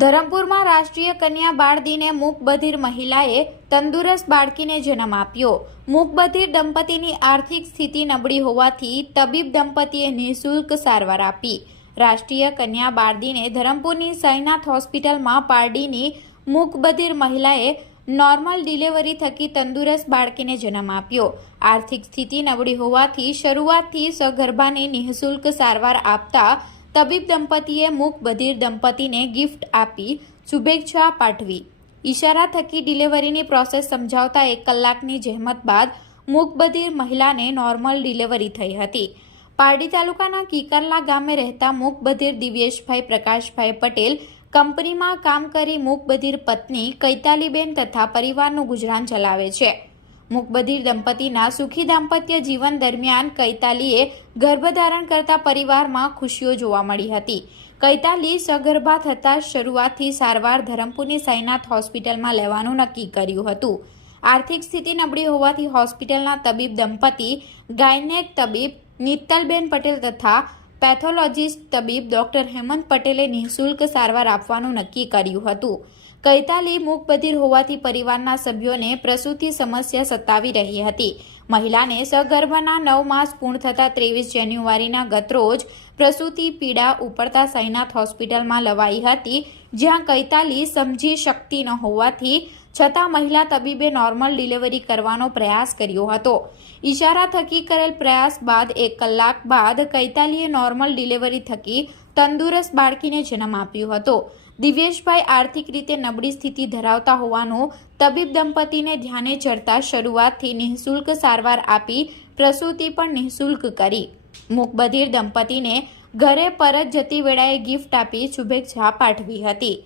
ધરમપુરમાં રાષ્ટ્રીય કન્યા બાળ દિને મૂકબધિર મહિલાએ તંદુરસ્ત બાળકીને જન્મ આપ્યો. મૂકબધિર દંપતીની આર્થિક સ્થિતિ નબળી હોવાથી તબીબ દંપતીએ નિઃશુલ્ક સારવાર આપી. રાષ્ટ્રીય કન્યા બાળ દિને ધરમપુરની સાઈનાથ હોસ્પિટલમાં પારડીની મૂકબધિર મહિલાએ નોર્મલ ડિલિવરી થકી તંદુરસ્ત બાળકીને જન્મ આપ્યો. આર્થિક સ્થિતિ નબળી હોવાથી શરૂઆતથી સગર્ભાની નિઃશુલ્ક સારવાર આપતા તબીબ દંપતીએ મૂક બધિર દંપતીને ગિફ્ટ આપી શુભેચ્છા પાઠવી. ઈશારા થકી ડિલિવરીની પ્રોસેસ સમજાવતા એક કલાકની જહેમત બાદ મૂકબધિર મહિલાને નોર્મલ ડિલિવરી થઈ હતી. પારડી તાલુકાના કીકરલા ગામે રહેતા મૂકબધિર દિવ્યેશભાઈ પ્રકાશભાઈ પટેલ કંપનીમાં કામ કરી મૂકબધીર પત્ની કૈતાલીબેન તથા પરિવારનું ગુજરાન ચલાવે છે. મૂકબધિર દંપતીના સુખી દાંપત્ય જીવન દરમિયાન કૈતાલીએ ગર્ભધારણ કરતા પરિવારમાં ખુશીઓ જોવા મળી હતી. કૈતાલી સગર્ભા થતાં શરૂઆતથી સારવાર ધરમપુરની સાઈનાથ હોસ્પિટલમાં લેવાનું નક્કી કર્યું હતું. આર્થિક સ્થિતિ નબળી હોવાથી હોસ્પિટલના તબીબ દંપતી, ગાયનેક તબીબ નિત્તલબેન પટેલ તથા પેથોલોજીસ્ટ તબીબ ડોક્ટર હેમંત પટેલે નિઃશુલ્ક સારવાર આપવાનું નક્કી કર્યું હતું. કૈતાલી મૂકબધિર હોવાથી પરિવારના સભ્યોને પ્રસૂતિ સમસ્યા સતાવી રહી હતી. મહિલાને સગર્ભના નવ માસ પૂર્ણ થતા ત્રેવીસ જાન્યુઆરીના ગતરોજ પ્રસૂતિ પીડા ઉપડતા સાઈનાથ હોસ્પિટલમાં લવાઈ હતી, જ્યાં કૈતાલી સમજી શકતી ન હોવાથી છતાં મહિલા તબીબે નોર્મલ ડિલિવરી કરવાનો પ્રયાસ કર્યો હતો. ઈશારા થકી કરેલ પ્રયાસ બાદ એક કલાક બાદ કૈતાલીએ નોર્મલ ડિલિવરી થકી તંદુરસ્ત બાળકીને જન્મ આપ્યો હતો. દિવ્યેશભાઈ આર્થિક રીતે નબળી સ્થિતિ ધરાવતા હોવાનું તબીબ દંપતીને ધ્યાને ચડતા શરૂઆતથી નિઃશુલ્ક સારવાર આપી પ્રસૂતિ પણ નિઃશુલ્ક કરી. મુકબધીર દંપતીને ઘરે પરત જતી વેળાએ ગિફ્ટ આપી શુભેચ્છા પાઠવી હતી.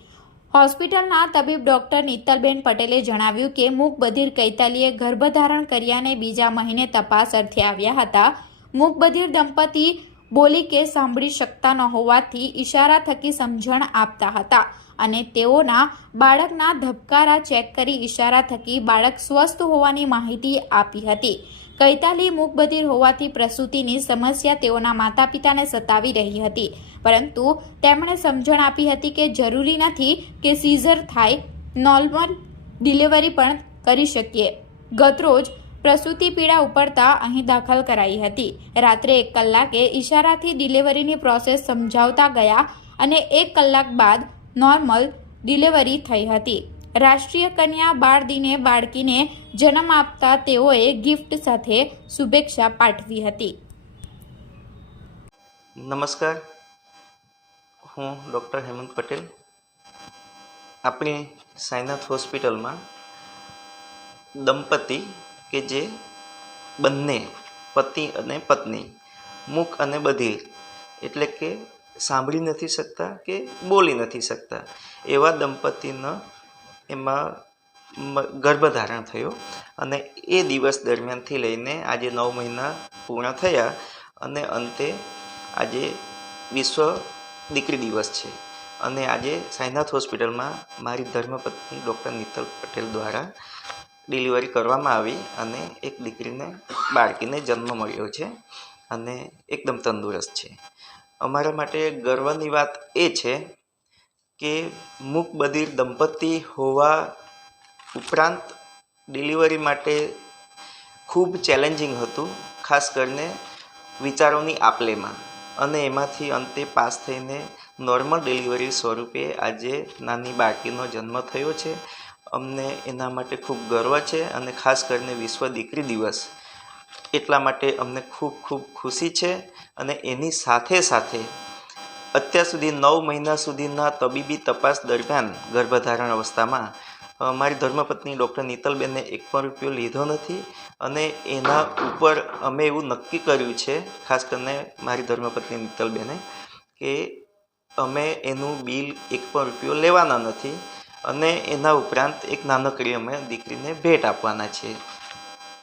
હોસ્પિટલના તબીબ ડોક્ટર નિત્તલબેન પટેલે જણાવ્યું કે મુકબધીર કૈતાલીએ ગર્ભધારણ કર્યાને બીજા મહિને તપાસ અર્થે આવ્યા હતા. મૂક બધિર દંપતી બોલી કે સાંભળી શકતા ન હોવાથી ઈશારા થકી સમજણ આપતા હતા અને તેઓના બાળકના ધબકારા ચેક કરી ઈશારા થકી બાળક સ્વસ્થ હોવાની માહિતી આપી હતી. કૈતાલી મૂકબધિર હોવાથી પ્રસૂતિની સમસ્યા તેઓના માતા પિતાને સતાવી રહી હતી. પરંતુ તેમણે સમજણ આપી હતી કે જરૂરી નથી કે સીઝર થાય, નોર્મલ ડિલિવરી પણ કરી શકીએ. ગતરોજ પ્રસૂતિ પીડા ઉપડતા અહીં દાખલ કરાઈ હતી. રાત્રે એક કલાકે ઇશારાથી ડિલિવરીની પ્રોસેસ સમજાવતા ગયા અને એક કલાક બાદ નોર્મલ ડિલિવરી થઈ હતી. રાષ્ટ્રીય કન્યા બાળ દિને બાળકીને જન્મ આપતા તેઓએ ગિફ્ટ સાથે શુભેચ્છા પાઠવી હતી. નમસ્કાર. હું ડૉક્ટર હેમંત પટેલ. આપણી સાઈનાથ હોસ્પિટલમાં દંપતી કે જે બંને પતિ અને પત્ની મૂક અને બધિર, એટલે કે સાંભળી નથી શકતા કે બોલી નથી શકતા. એવા દંપતીનો એમાં ગર્ભધારણ થયો અને એ દિવસ દરમિયાનથી લઈને આજે નવ મહિના પૂર્ણ થયા અને અંતે આજે વિશ્વ દીકરી દિવસ છે. અને આજે સાંઈનાથ હોસ્પિટલમાં મારી ધર્મપત્ની ડૉક્ટર નીતલ પટેલ દ્વારા ડિલિવરી કરવામાં આવી અને એક દીકરીને, બાળકીને જન્મ મળ્યો છે અને એકદમ તંદુરસ્ત છે. અમારા માટે ગર્વની વાત એ છે કે મૂક બધિર દંપતી હોવા ઉપરાંત ડિલિવરી માટે ખૂબ ચેલેન્જિંગ હતું, ખાસ કરીને વિચારોની આપલેમાં. અને એમાંથી અંતે પાસ થઈને નોર્મલ ડિલિવરી સ્વરૂપે આજે નાની બાળકીનો જન્મ થયો છે અમને એના માટે ખૂબ ગર્વ છે અને ખાસ કરીને વિશ્વ દીકરી દિવસ. એટલા માટે અમને ખૂબ ખૂબ ખુશી છે અને એની સાથે સાથે અત્યાર સુધી નવ મહિના સુધીના તબીબી તપાસ દરમિયાન ગર્ભધારણ અવસ્થામાં મારી ધર્મપત્ની ડૉક્ટર નીતલબેને એક પણ રૂપિયો લીધો નથી અને એના ઉપર અમે એવું નક્કી કર્યું છે, ખાસ કરીને મારી ધર્મપત્ની નીતલબેને, કે અમે એનું બિલ એક પણ રૂપિયો લેવાના નથી. અને એના ઉપરાંત એક નાનકડી અમે દીકરીને ભેટ આપવાના છે